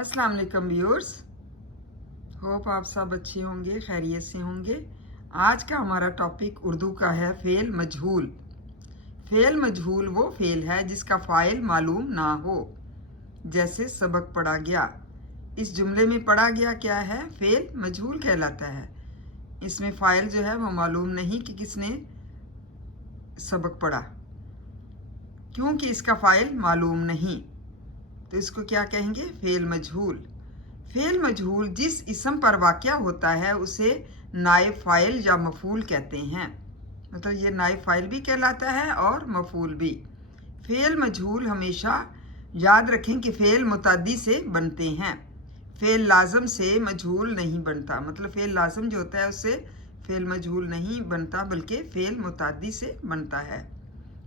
अस्सलाम वालेकुम viewers, hope आप सब अच्छे होंगे, खैरियत से होंगे। आज का हमारा टॉपिक उर्दू का है फ़ेल मजहूल। फ़ेल मजहूल वो फ़ेल है जिसका फ़ाइल मालूम ना हो। जैसे सबक पढ़ा गया, इस जुमले में पढ़ा गया क्या है? फ़ेल मजहूल कहलाता है। इसमें फ़ाइल जो है वो मालूम नहीं कि किसने सबक पढ़ा, क्योंकि इसका फ़ाइल मालूम नहीं, तो इसको क्या कहेंगे? फ़ेल मजहूल। फ़ेल मजहूल जिस इसम पर वाक़या होता है उसे नाइब फ़ाइल या मफ़ूल कहते हैं। मतलब ये नाइब फ़ाइल भी कहलाता है और मफ़ूल भी। फ़ेल मजहूल हमेशा याद रखें कि फ़ेल मुतअद्दी से बनते हैं। फ़ेल लाज़म से मजहूल नहीं बनता। मतलब फ़ेल लाज़म जो होता है उससे फ़ेल मजहूल नहीं बनता, बल्कि फ़ेल मुतअद्दी से बनता है।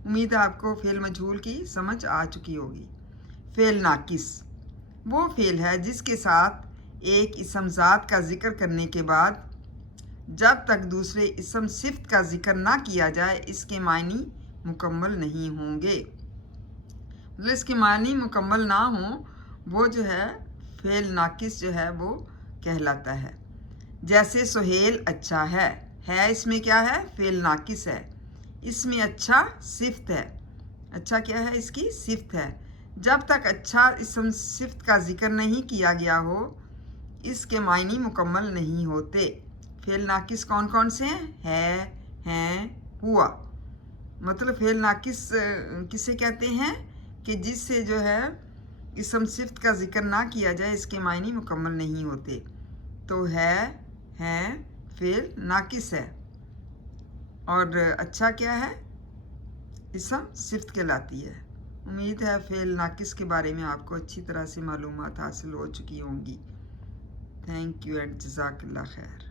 उम्मीद है आपको फ़ेल मजहूल की समझ आ चुकी होगी। फ़ेल नाकिस वो फ़ेल है जिसके साथ एक इसम ज़ात का ज़िक्र करने के बाद जब तक दूसरे इसम सिफ़त का ज़िक्र ना किया जाए इसके मानी मुकम्मल नहीं होंगे। मतलब इसके मानी मुकम्मल ना हों वो जो है फ़ेल नाकिस जो है वो कहलाता है। जैसे सुहेल अच्छा है इसमें क्या है? फ़ेल नाकिस है। इसमें अच्छा सिफ़त है। अच्छा क्या है? इसकी सिफ़त है। जब तक अच्छा इसम सिफ़त का ज़िक्र नहीं किया गया हो इसके मायनी मुकम्मल नहीं होते। फ़ेल नाकिस कौन कौन से हैं? हैं, हुआ। मतलब फ़ेल नाकिस किसे कहते हैं? कि जिससे जो है इसम सिफ़त का ज़िक्र ना किया जाए इसके मायनी मुकम्मल नहीं होते। तो हैं फ़ेल नाकिस है। और अच्छा क्या है? इसम सिफ़त कहलाती है। उम्मीद है फ़ेल नाकिस के बारे में आपको अच्छी तरह से मालूमात हासिल हो चुकी होंगी। थैंक यू एंड जज़ाकल्लाह खैर।